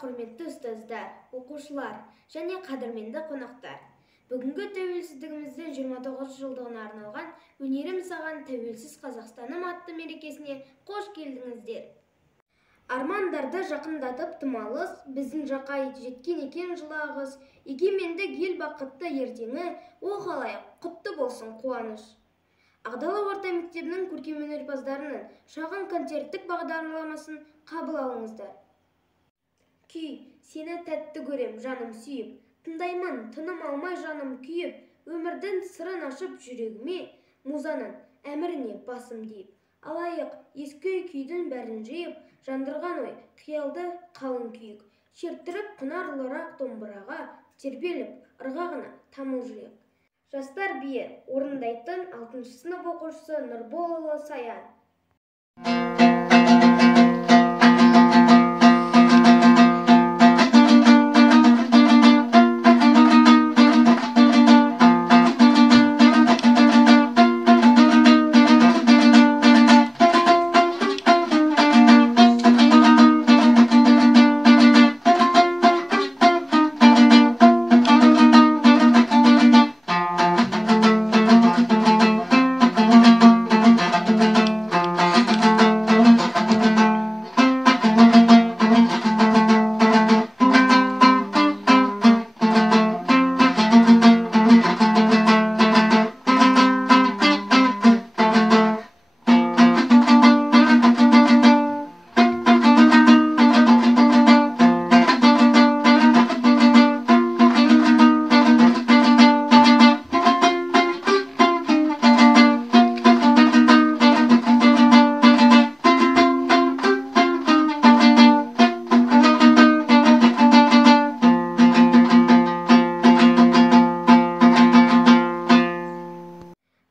құрметті ұстаздар, оқушылар және қадірменді қонақтар. Бүгінгі тәуелсіздігіміздің 29 жылдығына арналған өнерім саған тәуелсіз Қазақстаным атты мерекесіне қош келдіңіздер. Армандарды жақындатып тым алыс, біздің жаққа жеткен екен жылы ағыс, егемендік ел бақытты ертеңі, о қалайық, құтты болсын қуаныш. Ағдала орта мектебінің көркемөнерпаздарының шағын концерттік бағдарламасын қабыл алыңыздар. Күй, сені тәтті көрем жаным сүйіп, тыңдаймын тыным алмай жаным күйіп, өмірдің сырын ашып жүрегіме, музаның әміріне басым дейіп. Алайық ескі күйдің бәрін жиып, жандырған ой қиялды қалың күйік. Шертіріп құнарлырақ домбыраға, тербеліп ырғағына тамыл жиық. Жастар биі орындайтын 6 сынып оқушысы Нұрболұлы Саян.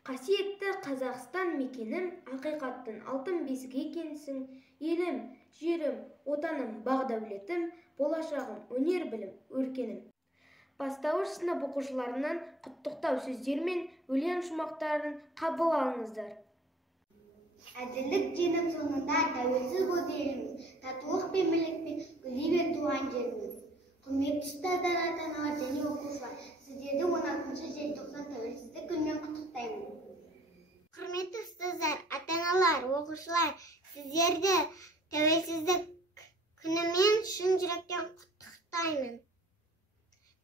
Қасиетті Қазақстан мекенім, ақиқаттың алтын бесігі екенсің, елім, жерім, отаным, бақ-дәулетім, болашағым, өнер білім, өркенім. Бастауыш сынып оқушыларынан құттықтау сөздер мен өлең шумақтарын қабыл алыңыздар. Әділдік жеңіп соңында тәуелсіз болды еліміз, татулық пен бірлікпен гүлдей бер туған жеріміз. Құрметті ұстаздар, ата-аналар және оқушылар, сіздерді 16 желтоқсан тәуелсіздік күнімен құттықтаймын. Құрметті ұстаздар, ата-аналар, оқушылар, сіздерді тәуелсіздік күнімен шын жүректен құттықтаймын.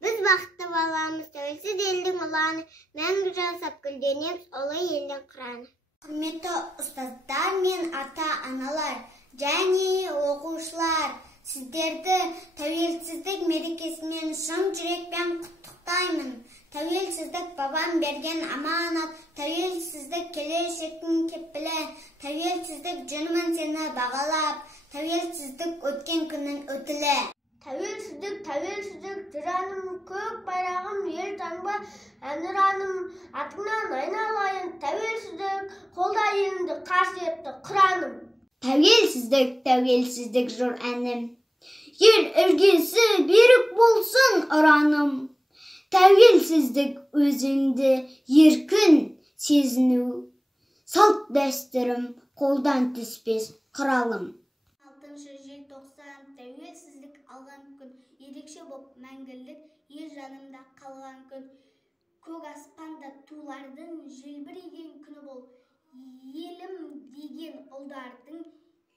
Біз бақытты баламыз, тәуелсіз елдің ұланы, мәңгі жасап гүлденеміз ұлы елдің қыраны. Құрметті ұстаздар мен ата-аналар және оқушылар, сіздерді тәуелсіздік мерекесімен шын жүрекпен құттықтаймын. Тәуелсіздік бабам берген аманат, тәуелсіздік келешектің кепілі, тәуелсіздік жүрмін сені бағалап, тәуелсіздік өткен күннің өтілі. Тәуелсіздік, тәуелсіздік, жүраным, көк байрағым, ел таңба, әнұраным, атыңнан айналайын, тәуелсіздік, қолда елімді қасиетті құраным. Тәуелсіздік, тәуелсіздік жыр әнім, ел іргесі берік болсын ұраным. Тәуелсіздік өзіңді еркін сезіну, салт дәстүрім қолдан түспес құралым. 6 желтоқсан тәуелсіздік алған күн, ерекше боп мәңгілік ел жанымда қалған күн. Көк аспанда тулардың желбіреген күні бол, елім деген ұлдардың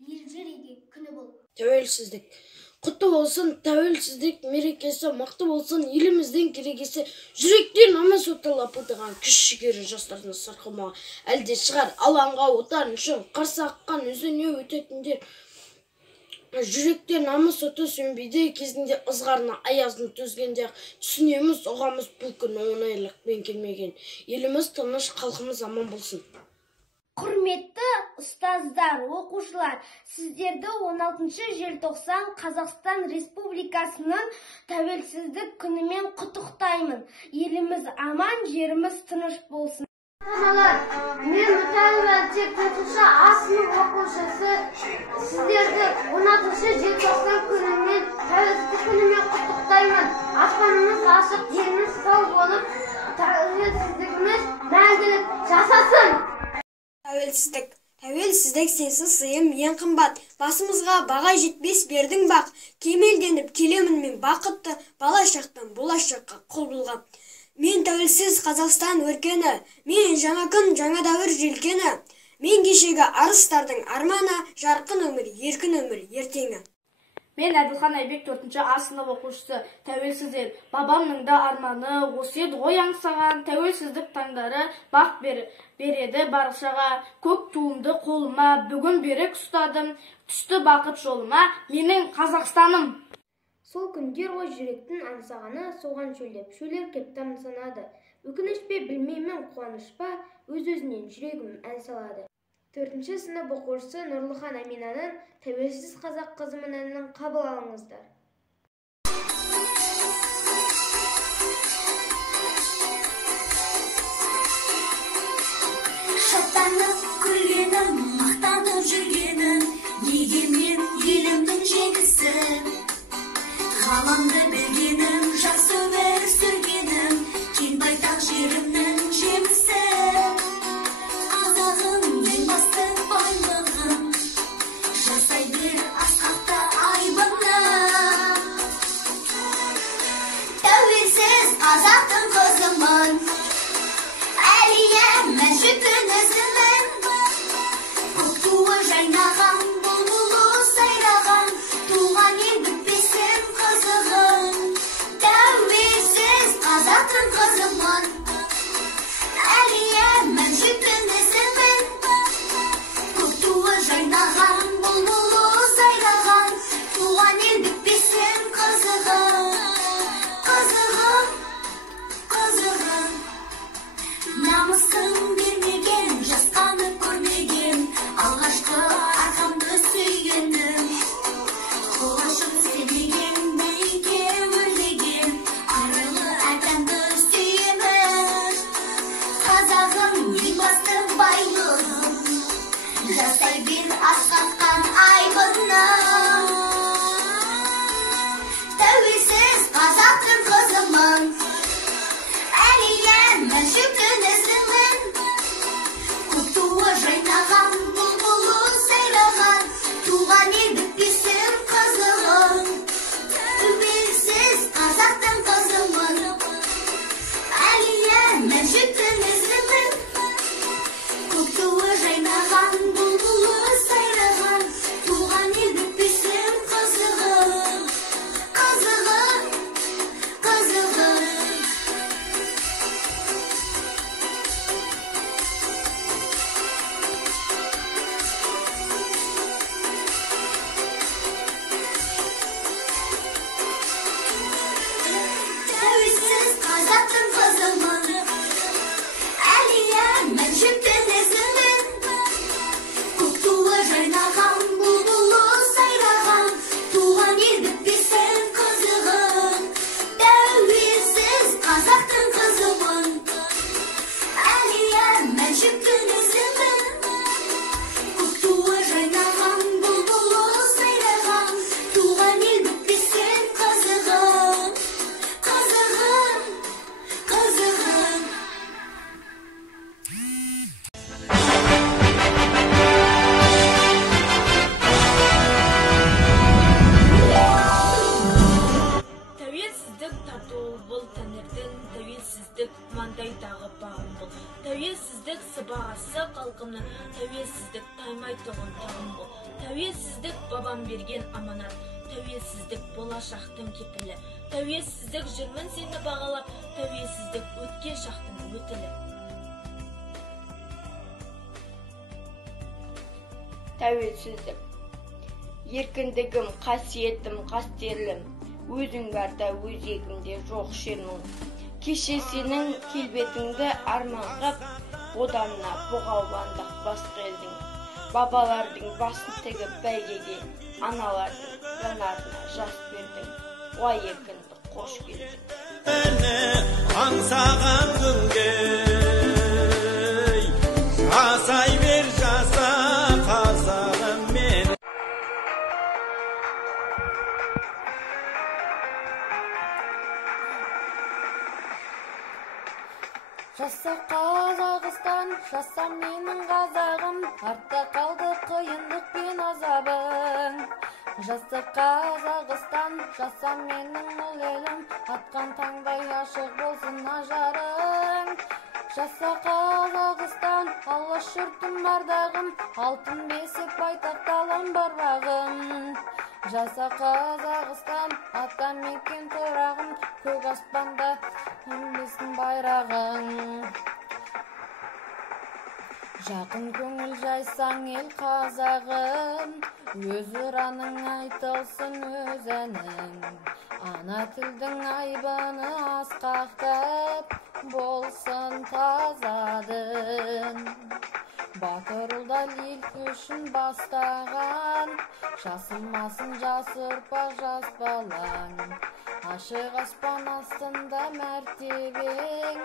елжіреген күні бол. Тәуелсіздік құтты болсын, тәуелсіздік мерекесі мықты болсын, еліміздің керегесі, жүректен намыс оты лапылдаған күш-жігері жастардың сарқылмағы әлде шығар алаңға отан үшін қарсы аққан өзіне өтетіндер. Жүректен намыс оты сөнбейді кезінде ызғарына аязын төзгенде түсінеміз, ұғамыз бұл күн оңайлықпен келмеген. Еліміз тыныш, халқымыз аман болсын. Құрметті ұстаздар, оқушылар, сіздерді 16 желтоқсан Қазақстан Республикасының тәуелсіздік күнімен құттықтаймын. Еліміз аман, жеріміз тыныш болсын. Ата-аналар, мен Мұтаева тектінші А сынып оқушысы, сіздерді 16 желтоқсан күнімен тәуелсіздік күнімен құттықтаймын. Аспанымыз ашық, деніміз сау болып, тәуелсіздігіміз мәңгілік жасасын. Тәуелсіздік тәуелсіздік сенсіз сыйым ең қымбат. Басымызға баға жетпес бердің бақ. Кемелденіп келемін мен бақытты, бала шақтан болашаққа қол бұлғап. Мен тәуелсіз Қазақстан өркені, мен жаңа күн, жаңа дәуір желкені. Мен кешегі арыстардың арманы, жарқын өмір, еркін өмір, ертеңі. Мен Әділхан Айбек 4-ші А сынып оқушысы. Тәуелсіз ел. Бабамның да арманы, осы еді ғой аңсаған. Тәуелсіздік таңдары бақ береді баршаға. Көк туымды қолыма бүгін берік ұстадым. Түсті бақыт жолыма менің Қазақстаным. Сол күндер ғой жүректің аңсағаны, соған шөлдеп кеп тамсанады. Өкініш пе білмеймін, қуаныш па, өз-өзінен жүрегім ән салады. 4-ші сынып оқушысы Нұрлыхан Аминаның «Тәуелсіз қазақ қызымын» әнін қабыл алыңыздар. Шаттанып күлгенім, мақтанып жүргенім, неге мен елімнің жеңісі? Ғаламды білгенім, жақсы өмір сүргенім, кең байтақ жерімнің жемісі. Қазағым ең басты байлығым, жасай бер асқақта айбыным. Тәуелсіз қазақтың қызымын, әлия мәжүтін ізімін. Көк туы жайнаған, бұлбұлы сайраған, туған ел бітпесін қызығым. Тәуелсіз қазақтың қызымын, әлия мәжүтін ізімін. Көк туы жайнаған, бұлбұлы сайраған, туған ел бітпесін қызығым. Қызығым, қызығым. Намысын бермеген, жасқанып көрмеген, алғашқы арқамды сүйгенім. Қолашым sevмеген, бейке өлеген, арылы әтәмді сүйемін. Қазағым ең басты байлығым, жасай бер асқаққан айбыным. Тәуелсіз қазақтың қызымын, әлия мәжүтін ізімін. Көк туы жайнаған, бұлбұлы сайраған, туған ел бітпесін қызығым. Тәуелсіз қазақтың қызымын, әлия мәжүтін ізімін. Көк туы жайнаған, бұлбұлы сайраған, туған ел бітпесін қызығым. Қызығым, қызығым. Тәуелсіз қазақтың қызымын, әлия мәжүтін ізімін. Көк туы жайнаған, бұлбұлы сайраған, туған ел бітпесін қызығым. Тәуелсіз қазақтың қызымын, әлия мәжүтін ізімін. Көк туы жайнаған, бұлбұлы сайраған, туған ел бітпесін қызығым. Қызығым, қызығым. Тәуелсіздік тату бұл тәңірдің, тәуелсіздік маңдайдағы бағым бұл. Тәуелсіздік сыбағасы қалқымның, тәуелсіздік таймайтұғын тағым бұл. Тәуелсіздік бабам берген аманат, тәуелсіздік болашақтың кепілі. Тәуелсіздік жүрмін сені бағалап, тәуелсіздік өткен шақтың өтілі. Тәуелсіздік. Еркіндігім, қасиетім, қастерлім, өзің барда өзегімде жоқ шермін. Кеше сенің келбетіңді арманғап, оданна бұғауландық басқа елдің. Бабалардың басын тігіп бәйгеге, аналардың жанарына жас бердің. Уай еркіндік, қош келдің. Аңсаған күнге жасай бер, жаса қазағым мен. Жаса Қазақстан, жаса менің қазағым, артта қалды қиындық пен азабың. Жаса Қазақстан, жаса менің ұл елім, атқан таңдай ашық болсын ажарың. Жаса Қазақстан, алаш жұртым ардағым, алтын бесік байтақ далам барбағым. Жаса Қазақстан, ата мекен тұрағым, көк аспанда үндесін байрағың. Жақын көңіл жайсаң ел қазағым, өз ұраның айтылсын өз әнің. Ана тілдің айбыны асқақтап, болсын тазадың. Батыр ұлдар ел көшін бастаған, жасылмасын жас ұрпақ жас балаң. Ашық аспан астында мәртебең,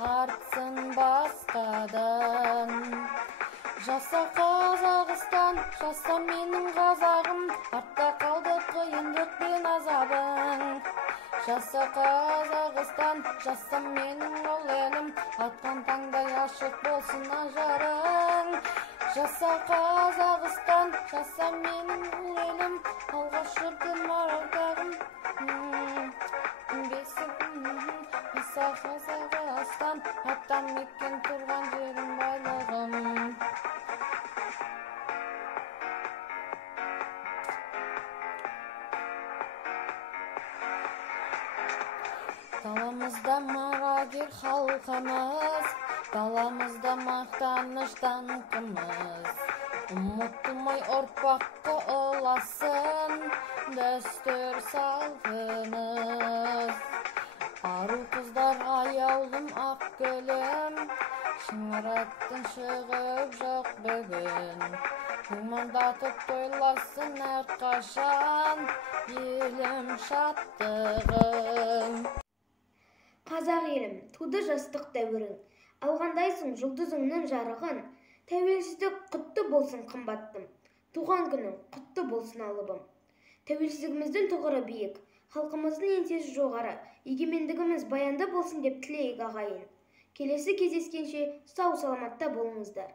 артсын басқадан. Жаса Қазақстан, жаса менің қазағым, артта қалды қиындық пен азабың. Жаса Қазақстан, жаса менің ұл елім, атқан таңдай ашық болсын ажарың. Жаса Қазақстан, жаса менің ұл елім, алғаш жүрдім ардағым. Жаса Қазақстан, ата мекен тұрған жерім байлығым. Даламызда марагер халқымыз, даламызда мақтаныш даңқымыз. Ұмытылмай ұрпаққа ұласын дәстүр салтымыз. Ару қыздар аяулым ақ гүлім, шаңырақтан шығып жоқ бүгін. Думандатып тойласын әрқашан елім шаттығын. Қазақ елім, туды жастық дәуірің, алғандайсың жұлдызыңның жарығын. Тәуелсіздік құтты болсын қымбаттым, туған күнің құтты болсын алыбым. Тәуелсіздігіміздің тұғыры биік, халқымыздың еңсесі жоғары, егемендігіміз баянды болсын деп тілейік ағайын. Келесі кездескенше сау саламатта болыңыздар.